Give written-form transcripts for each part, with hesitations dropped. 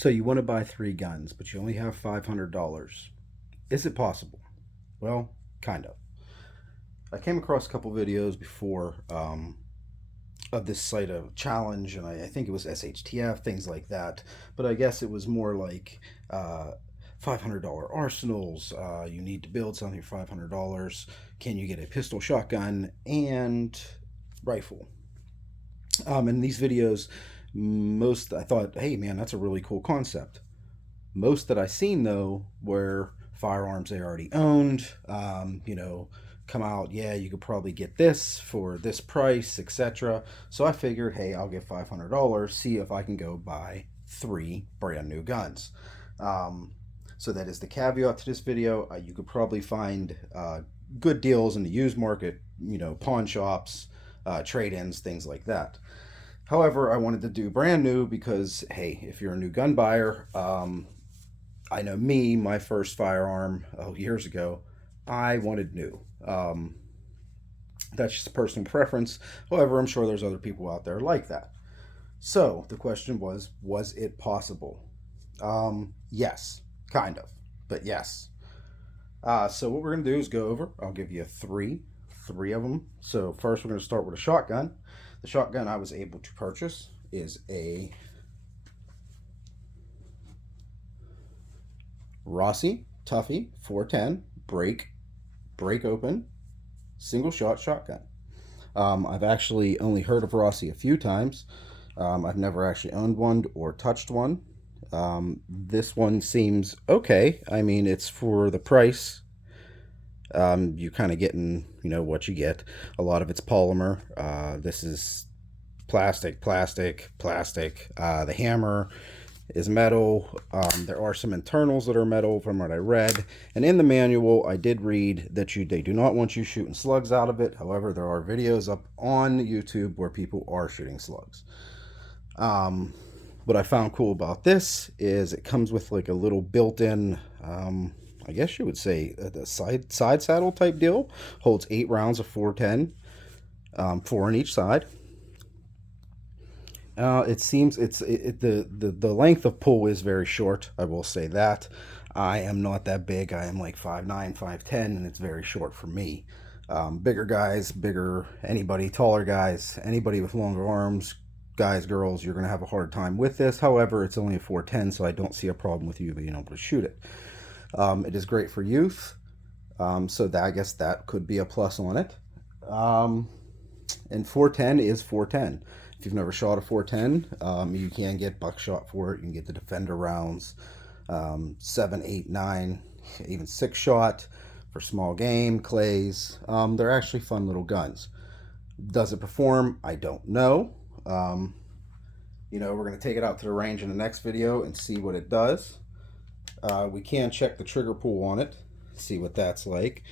So you want to buy 3 guns, but you only have $500. Is it possible? Well, kind of. I came across a couple videos before of this site of challenge, and I think it was SHTF, things like that. But I guess it was more like $500 arsenals. You need to build something for $500. Can you get a pistol, shotgun, and rifle? In these videos, most I thought, hey man, that's a really cool concept. Most that I seen though were firearms they already owned. Come out, yeah, you could probably get this for this price, etc. So I figured, hey, I'll get $500, see if I can go buy 3 brand new guns. So that is the caveat to this video. You could probably find good deals in the used market, pawn shops, trade-ins, things like that. However, I wanted to do brand new because, hey, if you're a new gun buyer, I know me, my first firearm, years ago, I wanted new. That's just personal preference. However, I'm sure there's other people out there like that. So the question was it possible? Yes, kind of, but yes. So what we're gonna do is go over. I'll give you three of them. So first, we're gonna start with a shotgun. The shotgun I was able to purchase is a Rossi Tuffy 410 break open single shot shotgun. I've actually only heard of Rossi a few times. I've never actually owned one or touched one. This one seems okay. I mean, it's for the price. You kind of getting, what you get. A lot of it's polymer. This is plastic. The hammer is metal. There are some internals that are metal from what I read. And in the manual, I did read that they do not want you shooting slugs out of it. However, there are videos up on YouTube where people are shooting slugs. What I found cool about this is it comes with like a little built-in, I guess you would say a side saddle type deal. Holds 8 rounds of 410, 4 on each side. It seems the length of pull is very short. I will say that. I am not that big. I am like 5'9", 5'10", and it's very short for me. Bigger guys, anybody, taller guys, anybody with longer arms, guys, girls, you're going to have a hard time with this. However, it's only a 410, so I don't see a problem with you being able to shoot it. It is great for youth, so I guess that could be a plus on it. And 410 is 410. If you've never shot a 410, you can get buckshot for it. You can get the Defender rounds, 7, 8, 9, even 6 shot for small game, clays. They're actually fun little guns. Does it perform? I don't know. We're going to take it out to the range in the next video and see what it does. We can check the trigger pull on it, see what that's like.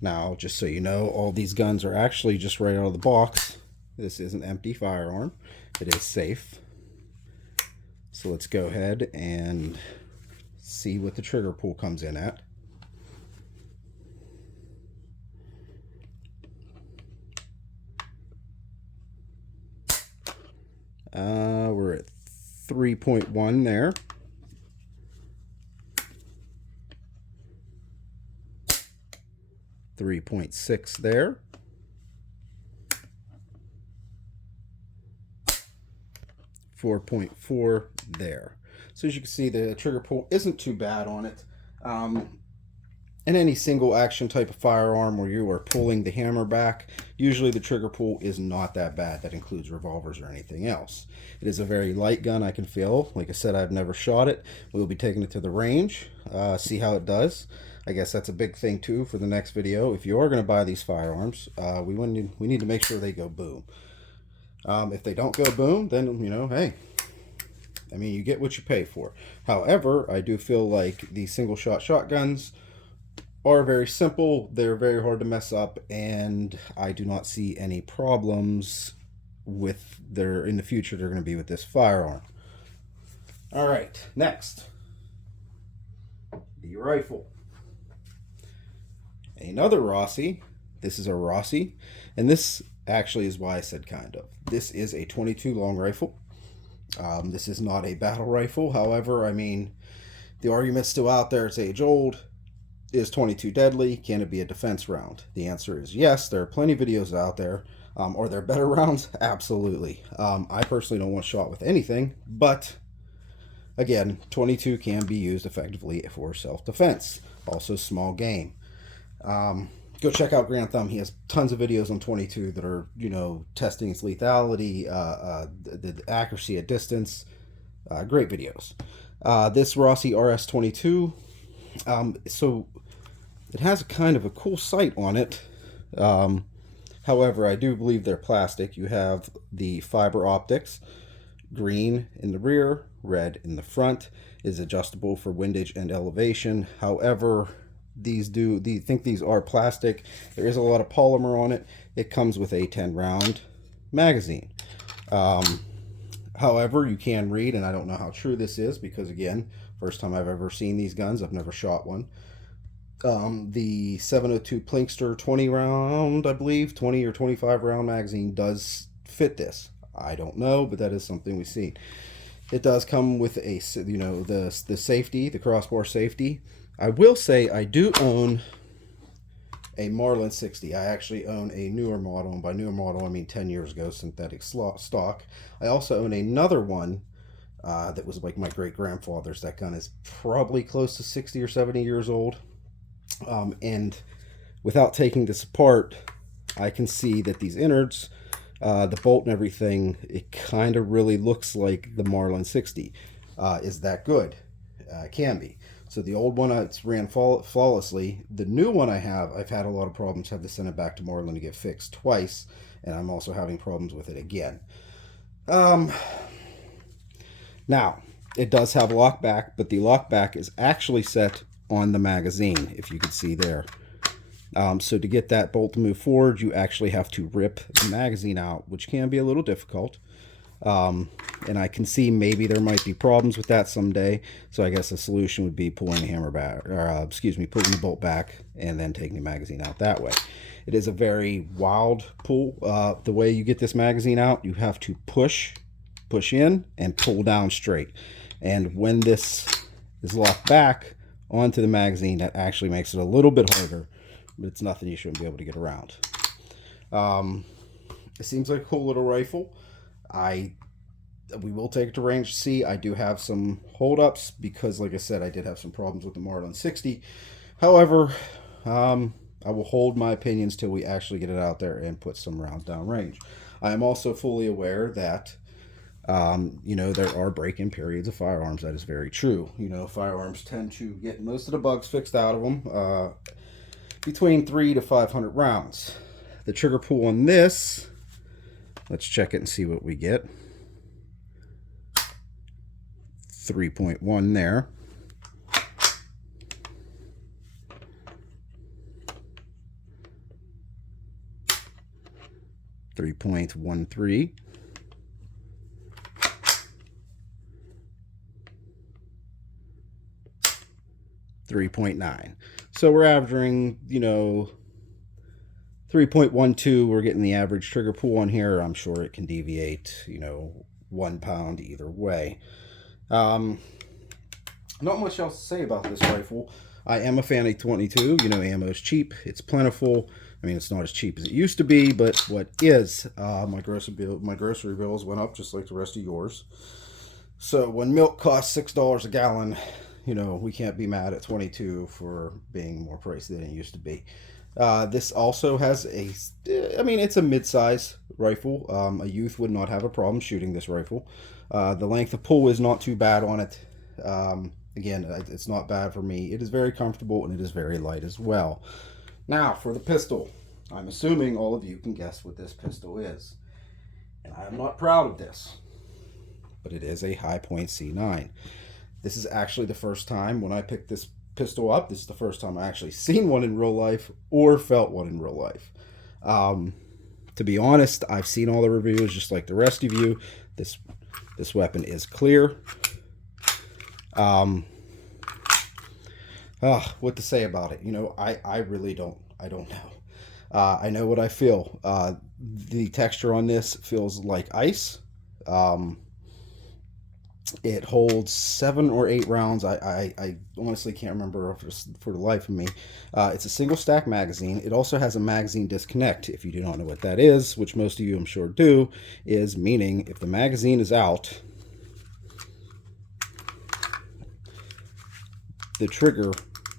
Now, just so you know, all these guns are actually just right out of the box. This is an empty firearm. It is safe. So let's go ahead and see what the trigger pull comes in at. We're at 3.1 there. 3.6 there. 4.4 there. So as you can see, the trigger pull isn't too bad on it. In any single action type of firearm where you are pulling the hammer back, usually the trigger pull is not that bad. That includes revolvers or anything else. It is a very light gun, I can feel. Like I said, I've never shot it. We'll be taking it to the range, see how it does. I guess that's a big thing too for the next video. If you are going to buy these firearms, we need to make sure they go boom. If they don't go boom, then, hey, I mean, you get what you pay for. However, I do feel like these single shot shotguns are very simple. They're very hard to mess up, and I do not see any problems with in the future they're going to be with this firearm. All right, next, the rifle. Another Rossi. This is a Rossi, and this actually is why I said kind of. This is a 22 long rifle. This is not a battle rifle. However, I mean, the argument's still out there. It's age old. Is 22 deadly? Can it be a defense round? The answer is yes. There are plenty of videos out there. Are there better rounds? Absolutely. I personally don't want shot with anything, but again, 22 can be used effectively for self-defense. Also, small game. Go check out Grand Thumb. He has tons of videos on 22 that are, testing its lethality, the accuracy at distance. Great videos. This Rossi RS22. So it has kind of a cool sight on it. However, I do believe they're plastic. You have the fiber optics, green in the rear, red in the front. Is adjustable for windage and elevation. However, think these are plastic. There is a lot of polymer on it. It comes with a 10-round magazine. However, you can read, and I don't know how true this is because, again, first time I've ever seen these guns. I've never shot one. The 702 Plinkster 20 round, I believe, 20 or 25 round magazine does fit this. I don't know, but that is something we've seen. It does come with a, the safety, the crossbar safety. I will say I do own a Marlin 60. I actually own a newer model, and by newer model I mean 10 years ago, synthetic stock. I also own another one that was like my great-grandfather's. That gun is probably close to 60 or 70 years old. And without taking this apart, I can see that these innards, the bolt and everything, it kind of really looks like the Marlin 60. Is that good? It can be. So the old one, it's ran flawlessly. The new one I've had a lot of problems. Had to send it back to Marlin to get fixed twice, and I'm also having problems with it again. Now, it does have lockback, but the lockback is actually set on the magazine, if you can see there. So to get that bolt to move forward, you actually have to rip the magazine out, which can be a little difficult. And I can see maybe there might be problems with that someday. So I guess the solution would be pulling the hammer back, or pulling the bolt back and then taking the magazine out that way. It is a very wild pull. The way you get this magazine out, you have to push in and pull down straight. And when this is locked back onto the magazine, that actually makes it a little bit harder, but it's nothing you shouldn't be able to get around. It seems like a cool little rifle. We will take it to range to see. I do have some holdups because, like I said, I did have some problems with the Marlin 60. However, I will hold my opinions till we actually get it out there and put some rounds down range. I am also fully aware that there are break-in periods of firearms. That is very true. Firearms tend to get most of the bugs fixed out of them between 300 to 500 rounds. The trigger pull on this, let's check it and see what we get. 3.1 there. 3.13. 3.9. So we're averaging, 3.12. We're getting the average trigger pull on here. I'm sure it can deviate, 1 pound either way. Not much else to say about this rifle. I am a fan of 22. Ammo is cheap. It's plentiful. I mean, it's not as cheap as it used to be, but what is? My grocery bills went up just like the rest of yours. So when milk costs $6 a gallon, we can't be mad at 22 for being more pricey than it used to be. This also has it's a mid-size rifle. A youth would not have a problem shooting this rifle. The length of pull is not too bad on it. Again, it's not bad for me. It is very comfortable and it is very light as well. Now, for the pistol. I'm assuming all of you can guess what this pistol is. And I am not proud of this, but it is a Hi-Point C9. This is actually the first time when I picked this pistol up. This is the first time I actually seen one in real life or felt one in real life. To be honest, I've seen all the reviews just like the rest of you. This weapon is clear. What to say about it? I really don't. I don't know. I know what I feel. The texture on this feels like ice. It holds 7 or 8 rounds. I honestly can't remember for the life of me. It's a single stack magazine. It also has a magazine disconnect. If you do not know what that is, which most of you I'm sure do, is meaning if the magazine is out, the trigger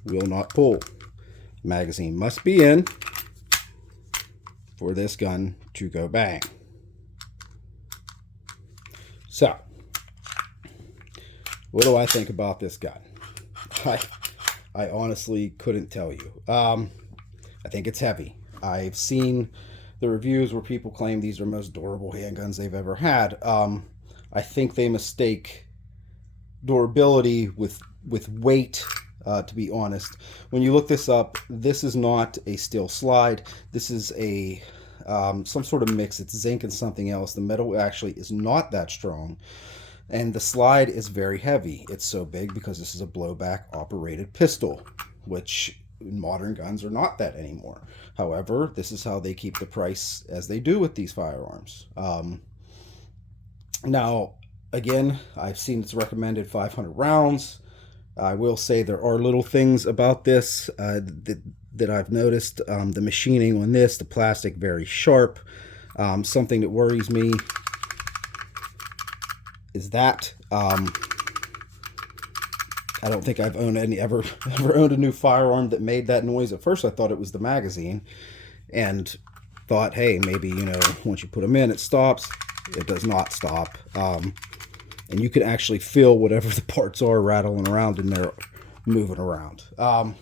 will not pull. Magazine must be in for this gun to go bang. So, what do I think about this gun? I honestly couldn't tell you. I think it's heavy. I've seen the reviews where people claim these are the most durable handguns they've ever had. I think they mistake durability with weight. To be honest, when you look this up, this is not a steel slide. This is a some sort of mix. It's zinc and something else. The metal actually is not that strong, and the slide is very heavy. It's so big because this is a blowback operated pistol, which modern guns are not that anymore. However, this is how they keep the price as they do with these firearms. Now, again, I've seen it's recommended 500 rounds. I will say there are little things about this that I've noticed. The machining on this, the plastic, very sharp. Something that worries me is that I don't think I've owned ever owned a new firearm that made that noise. At first, I thought it was the magazine, and thought, hey, maybe once you put them in, it stops. It does not stop. And you can actually feel whatever the parts are rattling around in there, moving around. Like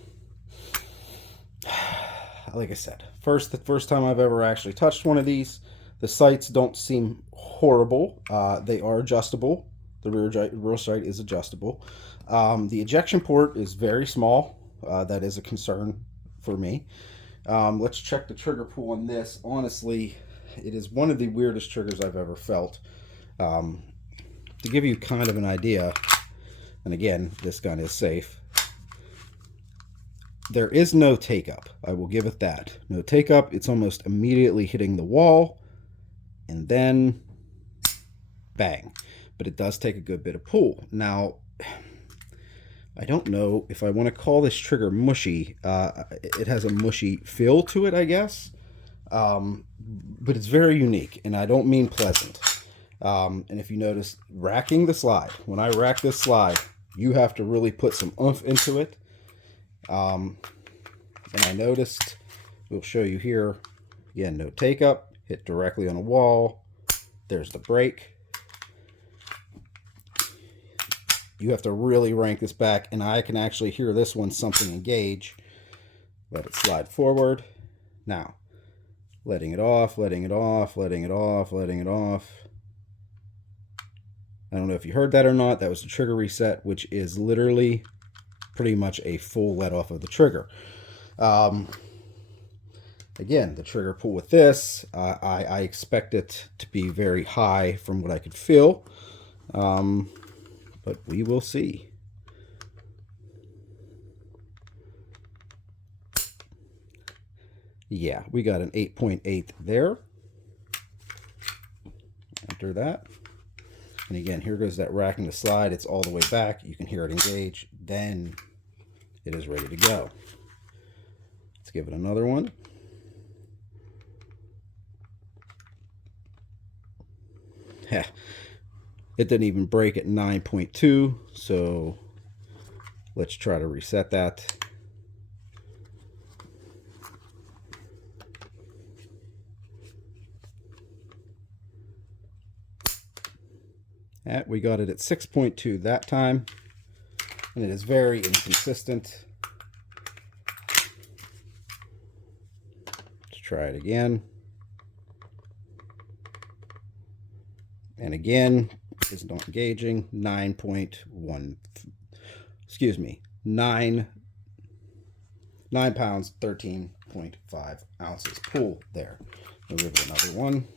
I said, the first time I've ever actually touched one of these. The sights don't seem horrible. They are adjustable. The rear sight is adjustable. The ejection port is very small. That is a concern for me. Let's check the trigger pull on this. Honestly, it is one of the weirdest triggers I've ever felt. To give you kind of an idea, and again, this gun is safe, there is no take up. I will give it that. No take up. It's almost immediately hitting the wall, and then bang. But it does take a good bit of pull. Now, I don't know if I want to call this trigger mushy. It has a mushy feel to it, I guess. But it's very unique, and I don't mean pleasant. And if you notice, racking the slide, when I rack this slide, you have to really put some oomph into it. And I noticed, we'll show you here, again, no take up, hit directly on a wall. There's the brake. You have to really rank this back, and I can actually hear this one something engage. Let it slide forward. Now, letting it off, letting it off, letting it off, letting it off. I don't know if you heard that or not. That was the trigger reset, which is literally pretty much a full let off of the trigger. Again, the trigger pull with this, I expect it to be very high from what I could feel, but we will see. Yeah, we got an 8.8 there. Enter that. And again, here goes that racking the slide. It's all the way back. You can hear it engage. Then it is ready to go. Let's give it another one. It didn't even break at 9.2. So let's try to reset that. We got it at 6.2 that time, and it is very inconsistent. Let's try it again. And again, it's not engaging. 9.1, excuse me, 9 pounds, 13.5 ounces pull there. We'll give it another one.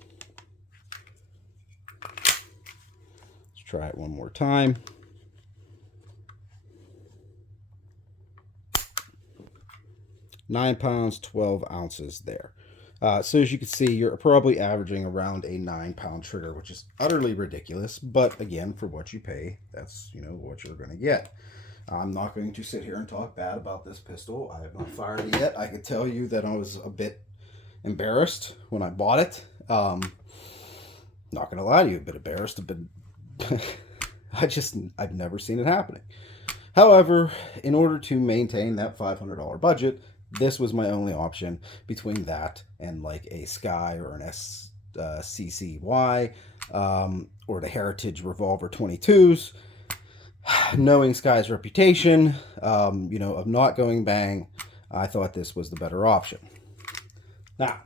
Try it one more time. 9 pounds, 12 ounces there. So as you can see, you're probably averaging around a 9-pound trigger, which is utterly ridiculous. But again, for what you pay, that's what you're going to get. I'm not going to sit here and talk bad about this pistol. I have not fired it yet. I could tell you that I was a bit embarrassed when I bought it. Not going to lie to you, a bit embarrassed. I've never seen it happening. However, in order to maintain that $500 budget, this was my only option between that and like a Sky or an SCCY or the Heritage Revolver 22s. Knowing Sky's reputation, of not going bang, I thought this was the better option. Now,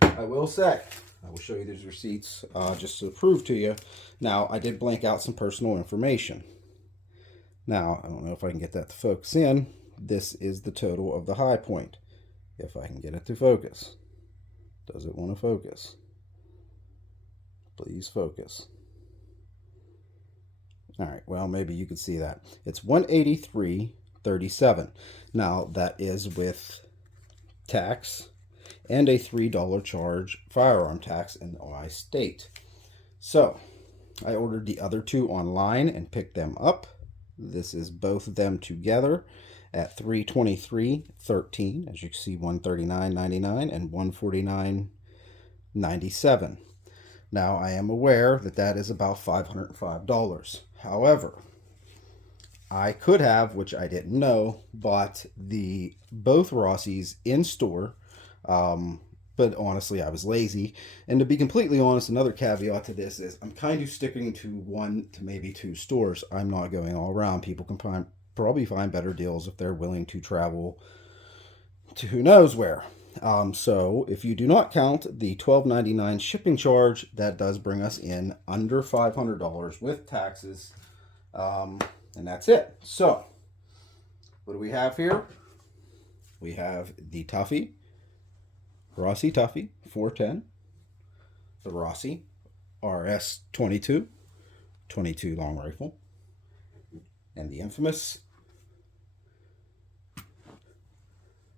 I will say, I will show you these receipts just to prove to you. Now, I did blank out some personal information. Now, I don't know if I can get that to focus in. This is the total of the high point. If I can get it to focus. Does it want to focus? Please focus. All right, well, maybe you can see that. It's 183.37. Now, that is with tax and a $3 charge firearm tax in my state. So, I ordered the other two online and picked them up. This is both of them together at $323.13. As you can see, $139.99 and $149.97. Now, I am aware that that is about $505. However, I could have, which I didn't know, bought both Rossies in store, but honestly, I was lazy. And to be completely honest, another caveat to this is I'm kind of sticking to 1 to maybe 2 stores. I'm not going all around. People can probably find better deals if they're willing to travel to who knows where. So if you do not count the $12.99 shipping charge, that does bring us in under $500 with taxes. And that's it. So what do we have here? We have the Tuffy, Rossi Tuffy 410, the Rossi RS 22 long rifle, and the infamous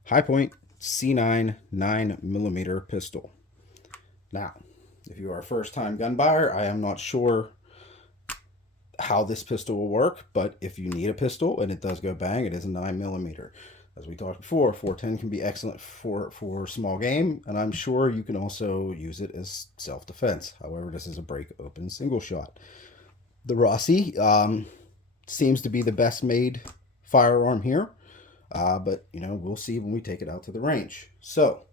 High Point C9 9mm pistol. Now, if you are a first-time gun buyer, I am not sure how this pistol will work, but if you need a pistol and it does go bang, it is a 9mm. As we talked before, 410 can be excellent for small game, and I'm sure you can also use it as self-defense. However, this is a break-open single shot. The Rossi seems to be the best made firearm here. But, we'll see when we take it out to the range. So,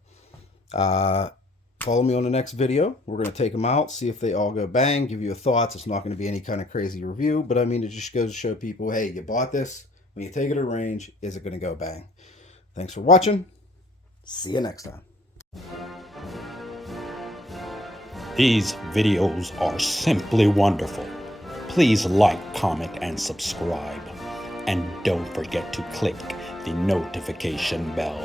follow me on the next video. We're going to take them out, see if they all go bang, give you your thoughts. It's not going to be any kind of crazy review, but I mean, it just goes to show people, hey, you bought this. When you take it to range, is it going to go bang? Thanks for watching. See you next time. These videos are simply wonderful. Please like, comment, and subscribe. And don't forget to click the notification bell.